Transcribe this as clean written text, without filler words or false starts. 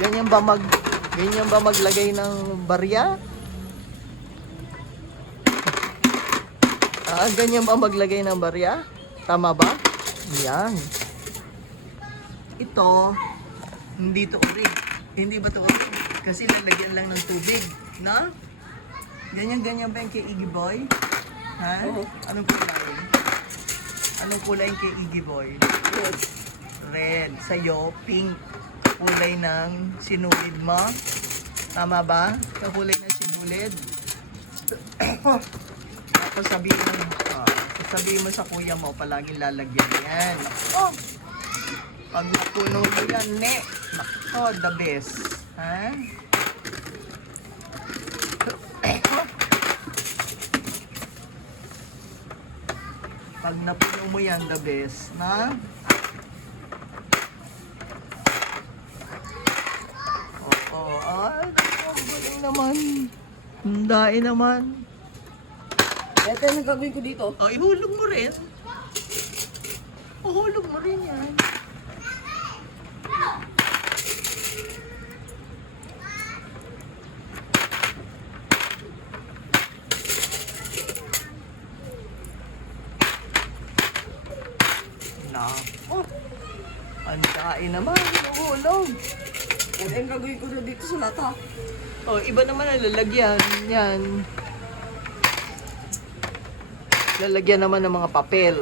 Ganyan ba maglagay ng barya? Ganyan ba maglagay ng barya? Tama ba? Yan. Ito, hindi to urig. Hindi ba to urig? Kasi lalagyan lang ng tubig, no? Ganyan ba yung kay Iggy Boy? Ha? Oo. Anong kulay? Anong kulay yung kay Iggy Boy? Red. Red. Sa'yo, pink. Kulay ng sinulid mo. Tama ba? Yung kulay ng sinulid. Tapos sabihin mo sa kuya mo, palaging lalagyan yan. Nako! Pag napuno mo yan, nako, the best. Ha? Pag napuno mo yan, the best. Na? Oo. Ay, galing naman. Dain naman. Ito yung gagawin ko dito. Ihulog mo rin. Ihulog mo rin yan. Nako. Ang dain naman. Ihulog. Ito yung gagawin ko na dito sa lata. Iba naman ang lalagyan. Yan. Lalagyan naman ng mga papel.